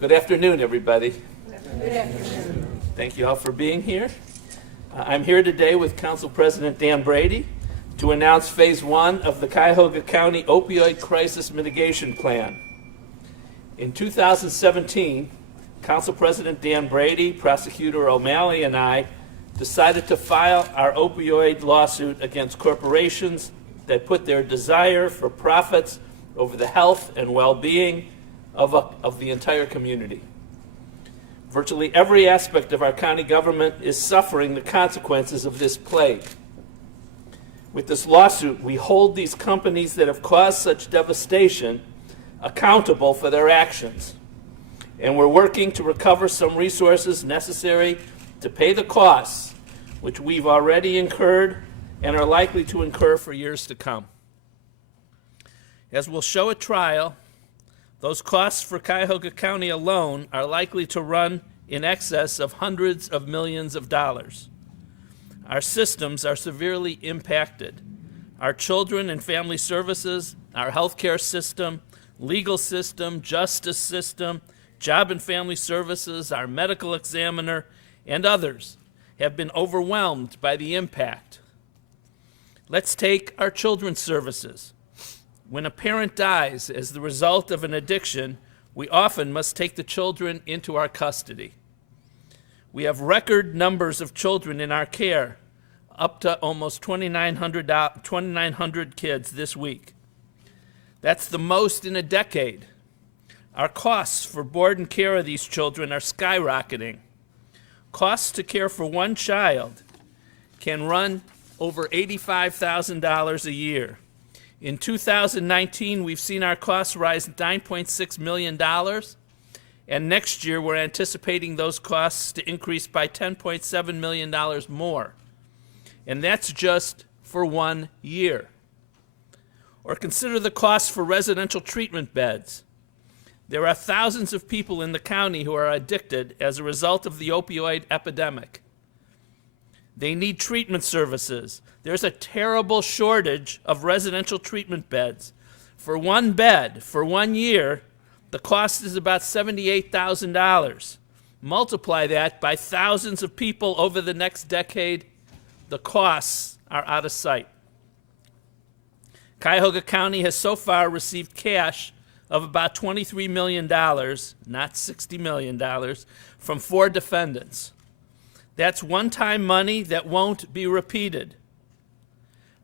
Good afternoon, everybody. Good afternoon. Thank you all for being here. I'm here today with Council President Dan Brady to announce Phase 1 of the Cuyahoga County Opioid Crisis Mitigation Plan. In 2017, Council President Dan Brady, Prosecutor O'Malley, and I decided to file our opioid lawsuit against corporations that put their desire for profits over the health and well-being of the entire community. Virtually every aspect of our county government is suffering the consequences of this plague. With this lawsuit, we hold these companies that have caused such devastation accountable for their actions. And we're working to recover some resources necessary to pay the costs, which we've already incurred and are likely to incur for years to come. As we'll show at trial, those costs for Cuyahoga County alone are likely to run in excess of hundreds of millions of dollars. Our systems are severely impacted. Our children and family services, our healthcare system, legal system, justice system, job and family services, our medical examiner, and others have been overwhelmed by the impact. Let's take our children's services. When a parent dies as the result of an addiction, we often must take the children into our custody. We have record numbers of children in our care, up to almost 2,900 kids this week. That's the most in a decade. Our costs for board and care of these children are skyrocketing. Costs to care for one child can run over $85,000 a year. In 2019, we've seen our costs rise $9.6 million, and next year we're anticipating those costs to increase by $10.7 million more. And that's just for 1 year. Or consider the costs for residential treatment beds. There are thousands of people in the county who are addicted as a result of the opioid epidemic. They need treatment services. There's a terrible shortage of residential treatment beds. For one bed, for 1 year, the cost is about $78,000. Multiply that by thousands of people over the next decade, the costs are out of sight. Cuyahoga County has so far received cash of about $23 million, not $60 million, from 4 defendants. That's one-time money that won't be repeated.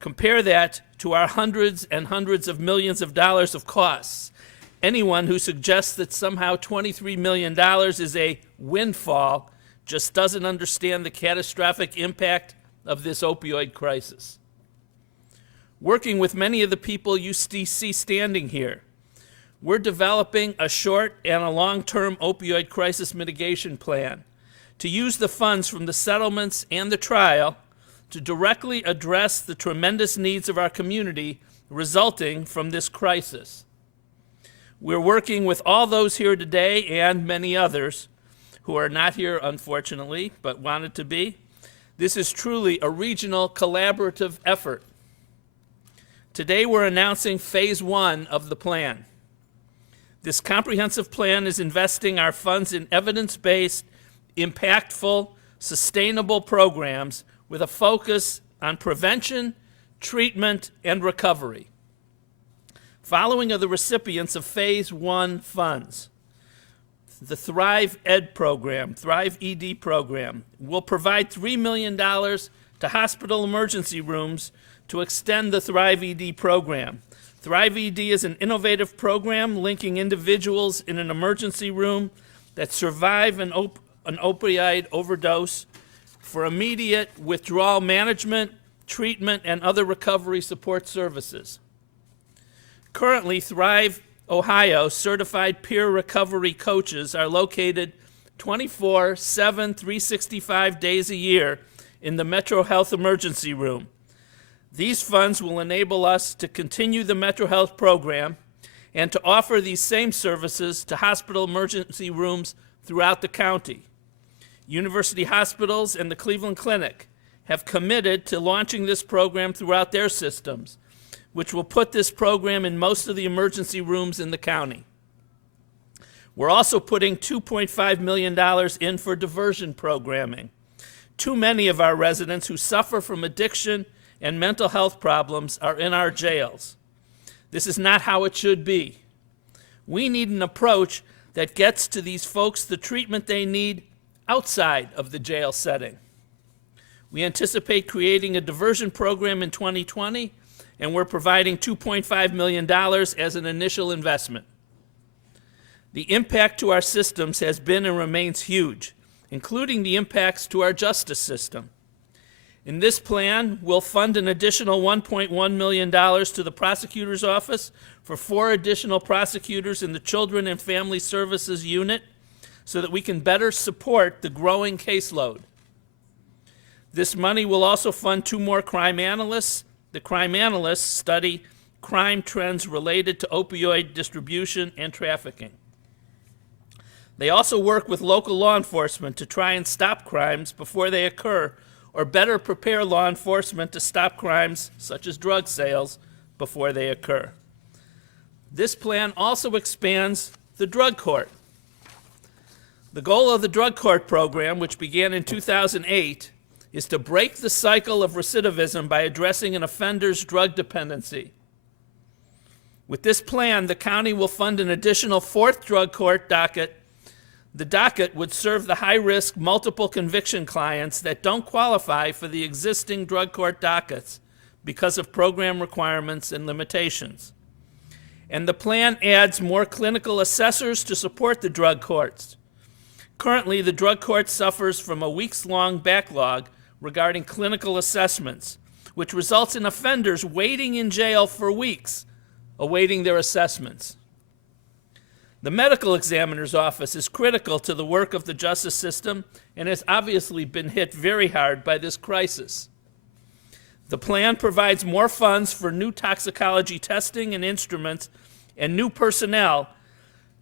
Compare that to our hundreds and hundreds of millions of dollars of costs. Anyone who suggests that somehow $23 million is a windfall just doesn't understand the catastrophic impact of this opioid crisis. Working with many of the people you see standing here, we're developing a short and a long-term opioid crisis mitigation plan to use the funds from the settlements and the trial to directly address the tremendous needs of our community resulting from this crisis. We're working with all those here today and many others who are not here, unfortunately, but wanted to be. This is truly a regional collaborative effort. Today we're announcing Phase 1 of the plan. This comprehensive plan is investing our funds in evidence-based, impactful, sustainable programs with a focus on prevention, treatment, and recovery. Following are the recipients of Phase 1 funds. The Thrive Ed program, Thrive ED program, will provide $3 million to hospital emergency rooms to extend the Thrive ED program. Thrive ED is an innovative program linking individuals in an emergency room that survive an opioid overdose for immediate withdrawal management, treatment, and other recovery support services. Currently, Thrive Ohio certified peer recovery coaches are located 24/7, 365 days a year in the Metro Health Emergency Room. These funds will enable us to continue the Metro Health program and to offer these same services to hospital emergency rooms throughout the county. University Hospitals and the Cleveland Clinic have committed to launching this program throughout their systems, which will put this program in most of the emergency rooms in the county. We're also putting $2.5 million in for diversion programming. Too many of our residents who suffer from addiction and mental health problems are in our jails. This is not how it should be. We need an approach that gets to these folks the treatment they need outside of the jail setting. We anticipate creating a diversion program in 2020, and we're providing $2.5 million as an initial investment. The impact to our systems has been and remains huge, including the impacts to our justice system. In this plan, we'll fund an additional $1.1 million to the prosecutor's office for 4 additional prosecutors in the Children and Family Services Unit so that we can better support the growing caseload. This money will also fund 2 more crime analysts. The crime analysts study crime trends related to opioid distribution and trafficking. They also work with local law enforcement to try and stop crimes before they occur, or better prepare law enforcement to stop crimes such as drug sales before they occur. This plan also expands the drug court. The goal of the drug court program, which began in 2008, is to break the cycle of recidivism by addressing an offender's drug dependency. With this plan, the county will fund an additional 4th drug court docket. The docket would serve the high-risk multiple conviction clients that don't qualify for the existing drug court dockets because of program requirements and limitations. And the plan adds more clinical assessors to support the drug courts. Currently, the drug court suffers from a weeks-long backlog regarding clinical assessments, which results in offenders waiting in jail for weeks, awaiting their assessments. The medical examiner's office is critical to the work of the justice system and has obviously been hit very hard by this crisis. The plan provides more funds for new toxicology testing and instruments and new personnel,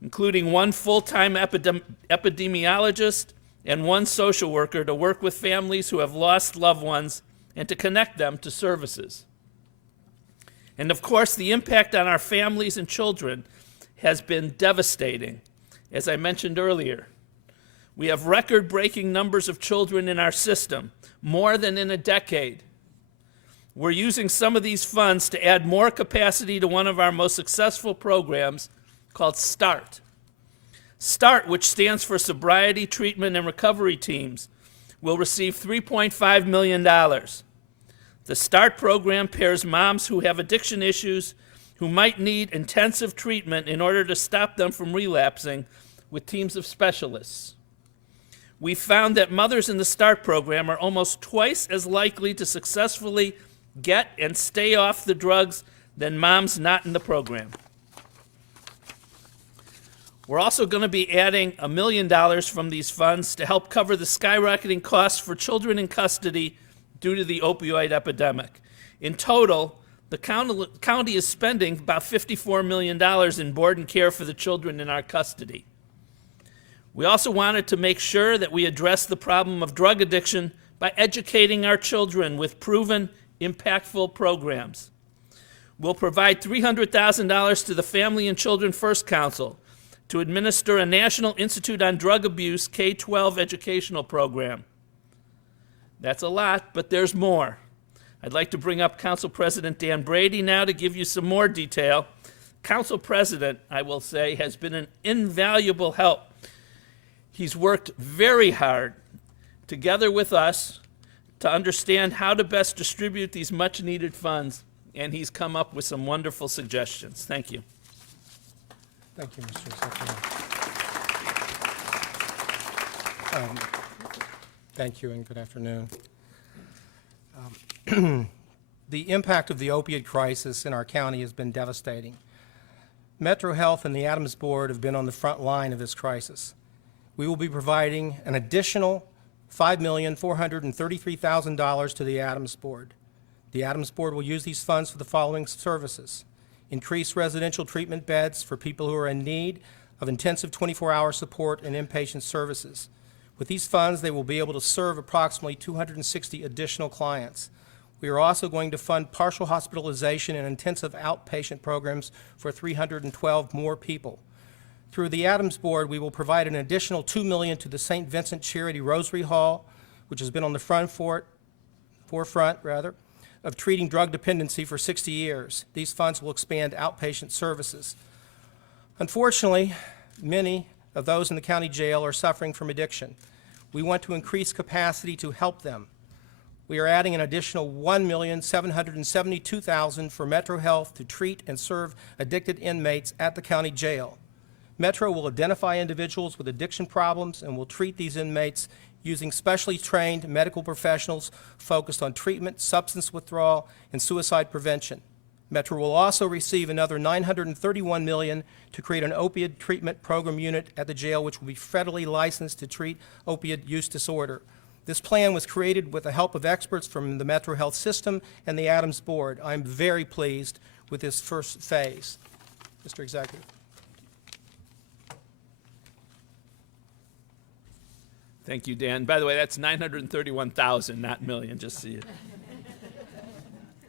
including 1 full-time epidemiologist and 1 social worker to work with families who have lost loved ones and to connect them to services. And of course, the impact on our families and children has been devastating. As I mentioned earlier, we have record-breaking numbers of children in our system, more than in a decade. We're using some of these funds to add more capacity to one of our most successful programs called START. START, which stands for Sobriety, Treatment, and Recovery Teams, will receive $3.5 million. The START program pairs moms who have addiction issues who might need intensive treatment in order to stop them from relapsing with teams of specialists. We found that mothers in the START program are almost twice as likely to successfully get and stay off the drugs than moms not in the program. We're also going to be adding $1 million from these funds to help cover the skyrocketing costs for children in custody due to the opioid epidemic. In total, the county is spending about $54 million in board and care for the children in our custody. We also wanted to make sure that we address the problem of drug addiction by educating our children with proven, impactful programs. We'll provide $300,000 to the Family and Children First Council to administer a National Institute on Drug Abuse K-12 educational program. That's a lot, but there's more. I'd like to bring up Council President Dan Brady now to give you some more detail. Council President, I will say, has been an invaluable help. He's worked very hard together with us to understand how to best distribute these much-needed funds, and he's come up with some wonderful suggestions. Thank you. Thank you, Mr. Secretary. Thank you and good afternoon. The impact of the opioid crisis in our county has been devastating. Metro Health and the Adams Board have been on the front line of this crisis. We will be providing an additional $5,433,000 to the Adams Board. The Adams Board will use these funds for the following services: increase residential treatment beds for people who are in need of intensive 24-hour support and inpatient services. With these funds, they will be able to serve approximately 260 additional clients. We are also going to fund partial hospitalization and intensive outpatient programs for 312 more people. Through the Adams Board, we will provide an additional $2 million to the St. Vincent Charity Rosary Hall, which has been on the forefront of treating drug dependency for 60 years. These funds will expand outpatient services. Unfortunately, many of those in the county jail are suffering from addiction. We want to increase capacity to help them. We are adding an additional $1,772,000 for Metro Health to treat and serve addicted inmates at the county jail. Metro will identify individuals with addiction problems and will treat these inmates using specially trained medical professionals focused on treatment, substance withdrawal, and suicide prevention. Metro will also receive another $931 million to create an opioid treatment program unit at the jail, which will be federally licensed to treat opioid use disorder. This plan was created with the help of experts from the Metro Health System and the Adams Board. I'm very pleased with this first phase. Mr. Executive. Thank you, Dan. By the way, that's 931,000, not million, just so you.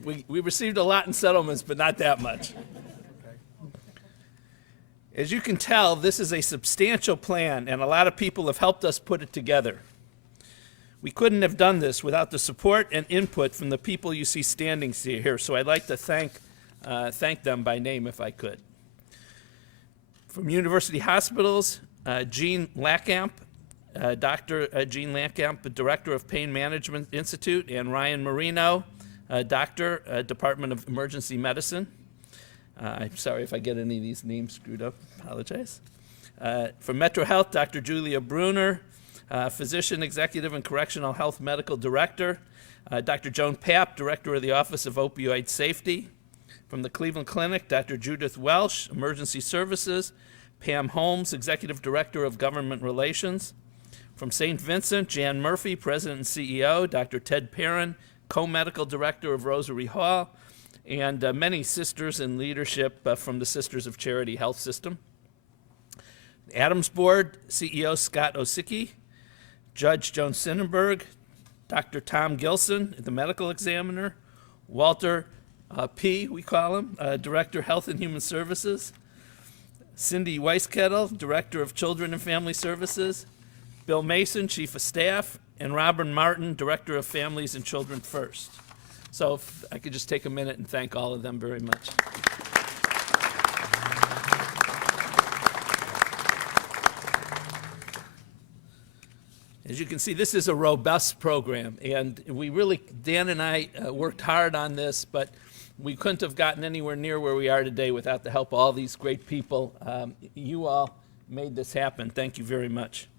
We received a lot in settlements, but not that much. As you can tell, this is a substantial plan, and a lot of people have helped us put it together. We couldn't have done this without the support and input from the people you see standing here, so I'd like to thank them by name if I could. From University Hospitals, Jean Lackamp, Dr. Jean Lackamp, the Director of Pain Management Institute, and Ryan Marino, Doctor, Department of Emergency Medicine. I'm sorry if I get any of these names screwed up, apologize. From Metro Health, Dr. Julia Bruner, Physician, Executive and Correctional Health Medical Director. Dr. Joan Papp, Director of the Office of Opioid Safety. From the Cleveland Clinic, Dr. Judith Welsh, Emergency Services. Pam Holmes, Executive Director of Government Relations. From St. Vincent, Jan Murphy, President and CEO. Dr. Ted Perrin, Co-Medical Director of Rosary Hall. And many sisters in leadership from the Sisters of Charity Health System. Adams Board, CEO Scott Osicki. Judge Joan Sinnenberg, Dr. Tom Gilson, the medical examiner, Walter P., we call him, Director, Health and Human Services, Cindy Weiskettel, Director of Children and Family Services, Bill Mason, Chief of Staff, and Robin Martin, Director of Families and Children First. So if I could just take a minute and thank all of them very much. As you can see, this is a robust program, and we really, Dan and I worked hard on this, but we couldn't have gotten anywhere near where we are today without the help of all these great people. You all made this happen. Thank you very much.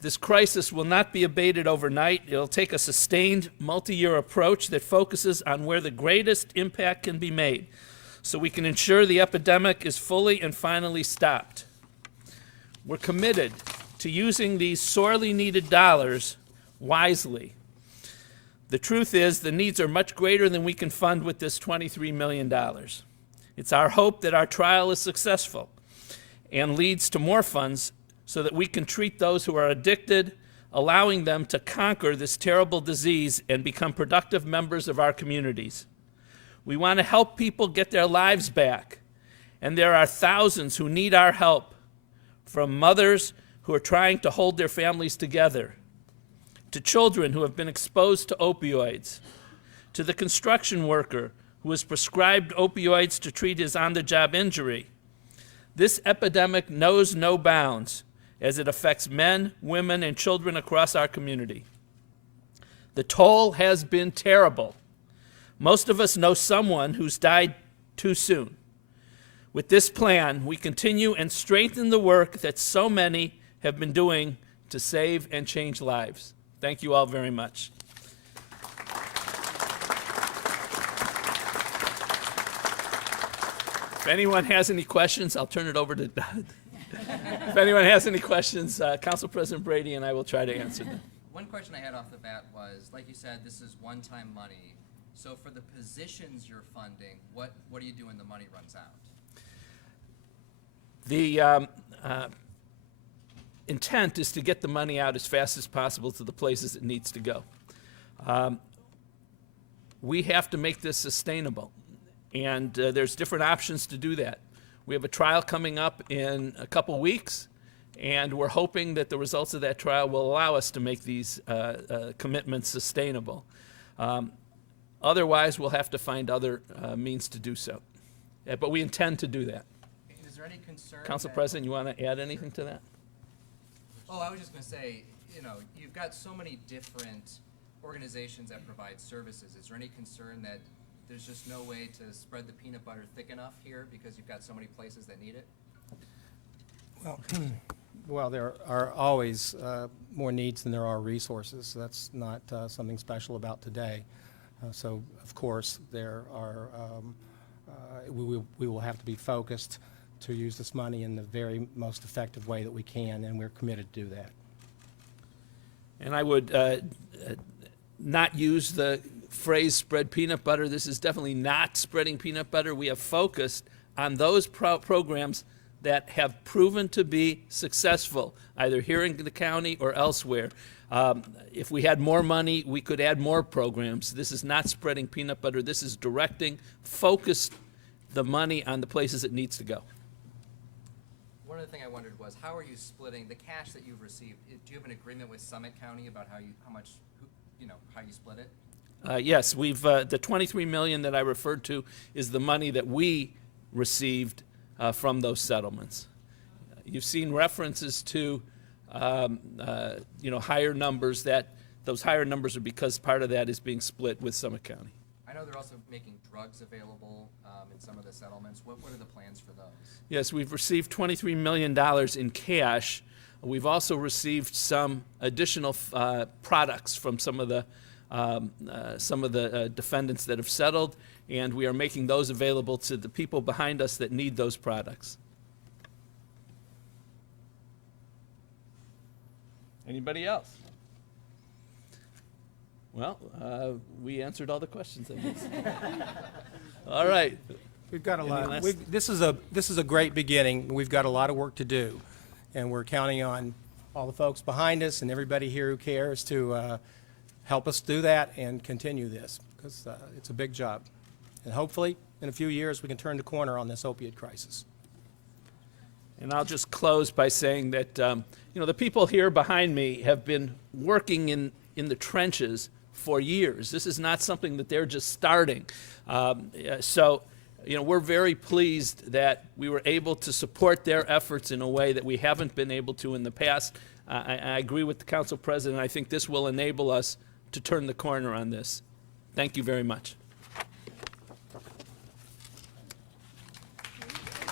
This crisis will not be abated overnight. It'll take a sustained, multi-year approach that focuses on where the greatest impact can be made, so we can ensure the epidemic is fully and finally stopped. We're committed to using these sorely needed dollars wisely. The truth is, the needs are much greater than we can fund with this $23 million. It's our hope that our trial is successful and leads to more funds so that we can treat those who are addicted, allowing them to conquer this terrible disease and become productive members of our communities. We want to help people get their lives back, and there are thousands who need our help, from mothers who are trying to hold their families together, to children who have been exposed to opioids, to the construction worker who is prescribed opioids to treat his on-the-job injury. This epidemic knows no bounds as it affects men, women, and children across our community. The toll has been terrible. Most of us know someone who's died too soon. With this plan, we continue and strengthen the work that so many have been doing to save and change lives. Thank you all very much. If anyone has any questions, I'll turn it over to if anyone has any questions, Council President Brady and I will try to answer them. One question I had off the bat was, like you said, this is one-time money. So for the positions you're funding, what do you do when the money runs out? The intent is to get the money out as fast as possible to the places it needs to go. We have to make this sustainable, and there's different options to do that. We have a trial coming up in a couple weeks, and we're hoping that the results of that trial will allow us to make these commitments sustainable. Otherwise, we'll have to find other means to do so. But we intend to do that. Is there any concern? Council that- President, you want to add anything to that? Oh, I was just gonna say, you know, you've got so many different organizations that provide services. Is there any concern that there's just no way to spread the peanut butter thick enough here because you've got so many places that need it? Well, there are always more needs than there are resources. That's not something special about today. So, of course, there are, we will have to be focused to use this money in the very most effective way that we can, and we're committed to do that. And I would not use the phrase spread peanut butter. This is definitely not spreading peanut butter. We have focused on those programs that have proven to be successful, either here in the county or elsewhere. If we had more money, we could add more programs. This is not spreading peanut butter. This is directing, focused the money on the places it needs to go. One other thing I wondered was, how are you splitting the cash that you've received? Do you have an agreement with Summit County about how you split it? Yes, we've the $23 million that I referred to is the money that we received from those settlements. You've seen references to higher numbers. Those higher numbers are because part of that is being split with Summit County. I know they're also making drugs available in some of the settlements. What are the plans for those? Yes, we've received $23 million in cash. We've also received some additional products from some of the defendants that have settled, and we are making those available to the people behind us that need those products. Anybody else? Well, we answered all the questions, I guess. All right. We've got a Any lot. last- This is a great beginning. We've got a lot of work to do, and we're counting on all the folks behind us and everybody here who cares to help us do that and continue this, because it's a big job. And hopefully, in a few years, we can turn the corner on this opiate crisis. And I'll just close by saying that the people here behind me have been working in the trenches for years. This is not something that they're just starting. So we're very pleased that we were able to support their efforts in a way that we haven't been able to in the past. I agree with the council president. I think this will enable us to turn the corner on this. Thank you very much.